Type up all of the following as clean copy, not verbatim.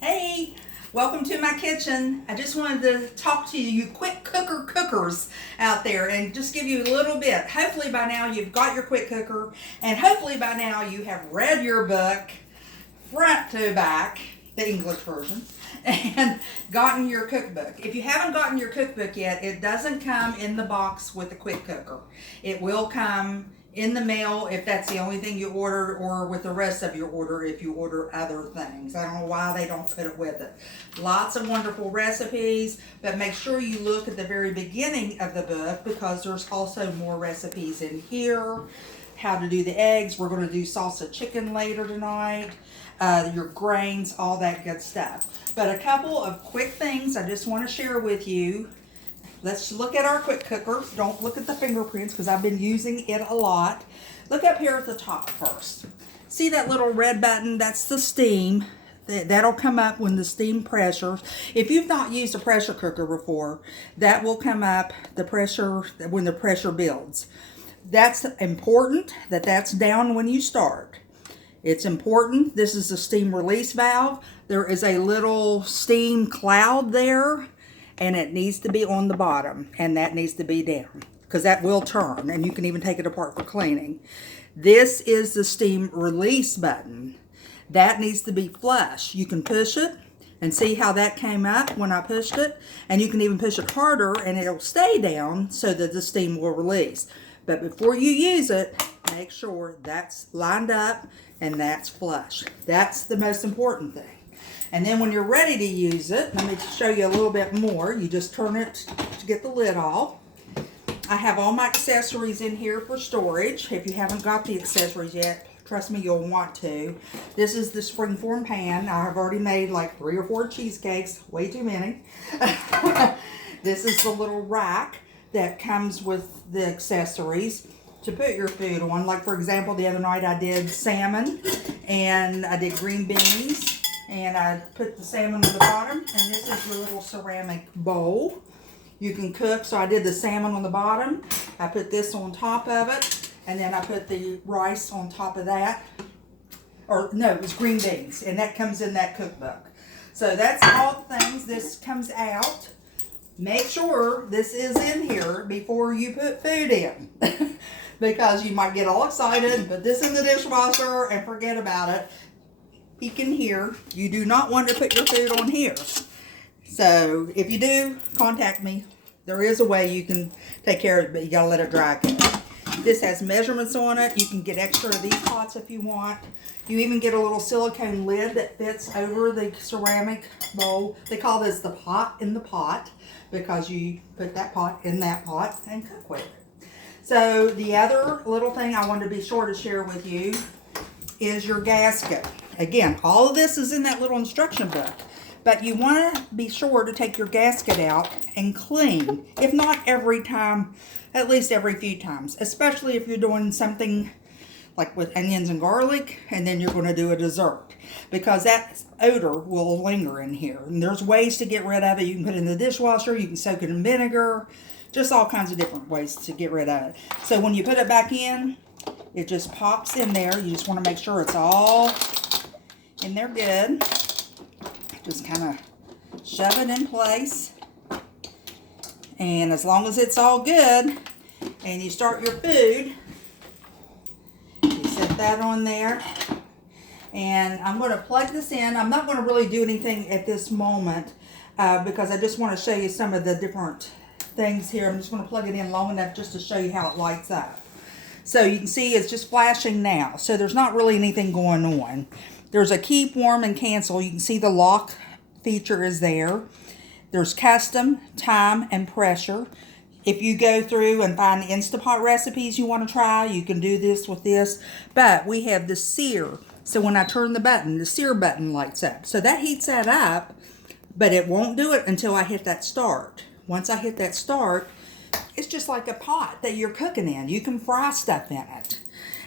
Hey, welcome to my kitchen. I just wanted to talk to you quick cookers out there and just give you a little bit. Hopefully by now you've got your quick cooker, and hopefully by now you have read your book front to back, the English version, and gotten your cookbook. If you haven't gotten your cookbook yet, it doesn't come in the box with the quick cooker. It will come in the mail if that's the only thing you ordered, or with the rest of your order if you order other things. I don't know why they don't put it with it. Lots of wonderful recipes, but make sure you look at the very beginning of the book because there's also more recipes in here. How to do the eggs. We're going to do salsa chicken later tonight. Your grains, all that good stuff. But a couple of quick things I just want to share with you. Let's look at our quick cooker. Don't look at the fingerprints because I've been using it a lot. Look up here at the top first. See that little red button? That's the steam. That'll come up when the steam pressures. If you've not used a pressure cooker before, that will come up, the pressure, when the pressure builds. That's important that that's down when you start. It's important. This is the steam release valve. There is a little steam cloud there, and it needs to be on the bottom, and that needs to be down because that will turn, and you can even take it apart for cleaning. This is the steam release button. That needs to be flush. You can push it and see how that came up when I pushed it, and you can even push it harder and it'll stay down so that the steam will release. But before you use it, make sure that's lined up and that's flush. That's the most important thing. And then when you're ready to use it, let me show you a little bit more. You just turn it to get the lid off. I have all my accessories in here for storage. If you haven't got the accessories yet, trust me, you'll want to. This is the springform pan. I've already made like 3 or 4 cheesecakes, way too many. This is the little rack that comes with the accessories to put your food on. Like for example, the other night I did salmon and I did green beans. And I put the salmon on the bottom, and this is your little ceramic bowl. You can cook, so I did the salmon on the bottom. I put this on top of it, and then I put the rice on top of that. Or no, it was green beans, and that comes in that cookbook. So that's all the things. This comes out. Make sure this is in here before you put food in. Because you might get all excited, put this in the dishwasher and forget about it. Peek in here. You do not want to put your food on here. So if you do, contact me. There is a way you can take care of it, but you gotta let it dry. This has measurements on it. You can get extra of these pots if you want. You even get a little silicone lid that fits over the ceramic bowl. They call this the pot in the pot because you put that pot in that pot and cook with it. So the other little thing I wanted to be sure to share with you is your gasket. Again, all of this is in that little instruction book, but you want to be sure to take your gasket out and clean, if not every time, at least every few times, especially if you're doing something like with onions and garlic, and then you're going to do a dessert, because that odor will linger in here. And there's ways to get rid of it. You can put it in the dishwasher, you can soak it in vinegar, just all kinds of different ways to get rid of it. So when you put it back in, it just pops in there. You just want to make sure it's all in there good. Just kind of shove it in place. And as long as it's all good and you start your food, you set that on there. And I'm going to plug this in. I'm not going to really do anything at this moment because I just want to show you some of the different things here. I'm just going to plug it in long enough just to show you how it lights up. So you can see it's just flashing now. So there's not really anything going on. There's a keep warm and cancel. You can see the lock feature is there. There's custom, time, and pressure. If you go through and find Instapot recipes you want to try, you can do this with this. But we have the sear. So when I turn the button, the sear button lights up. So that heats that up, but it won't do it until I hit that start. Once I hit that start, it's just like a pot that you're cooking in. You can fry stuff in it.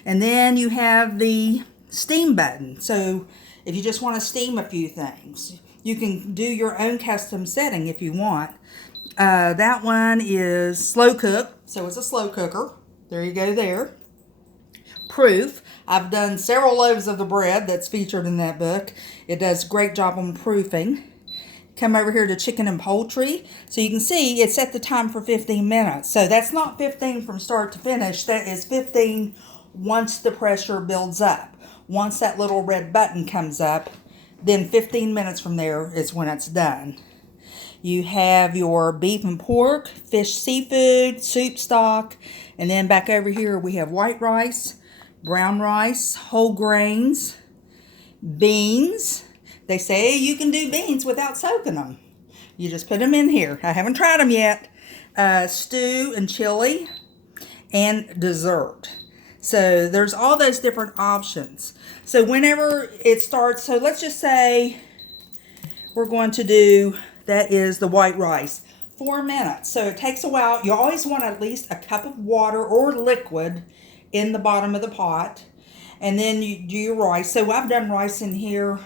And then you have the steam button. So if you just want to steam a few things, you can do your own custom setting if you want. That one is slow cook. So it's a slow cooker. There you go there. Proof. I've done several loaves of the bread that's featured in that book. It does a great job on proofing. Come over here to chicken and poultry. So you can see it set the time for 15 minutes. So that's not 15 from start to finish. That is 15 once the pressure builds up. Once that little red button comes up, then 15 minutes from there is when it's done. You have your beef and pork, fish, seafood, soup stock, and then back over here we have white rice, brown rice, whole grains, beans. They say you can do beans without soaking them. You just put them in here. I haven't tried them yet. Stew and chili and dessert. So there's all those different options. So whenever it starts, so let's just say we're going to do, that is the white rice, 4 minutes. So it takes a while. You always want at least a cup of water or liquid in the bottom of the pot. And then you do your rice. So I've done rice in here.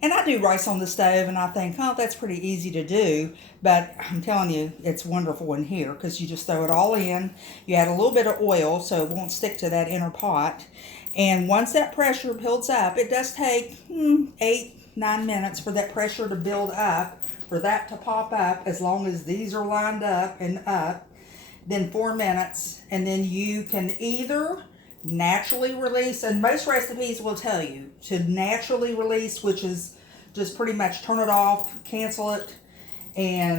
And I do rice on the stove, and I think, oh, that's pretty easy to do. But I'm telling you, it's wonderful in here because you just throw it all in. You add a little bit of oil so it won't stick to that inner pot. And once that pressure builds up, it does take 8, 9 minutes for that pressure to build up, for that to pop up, as long as these are lined up and up. Then 4 minutes, and then you can either naturally release, and most recipes will tell you to naturally release, which is just pretty much turn it off, cancel it, and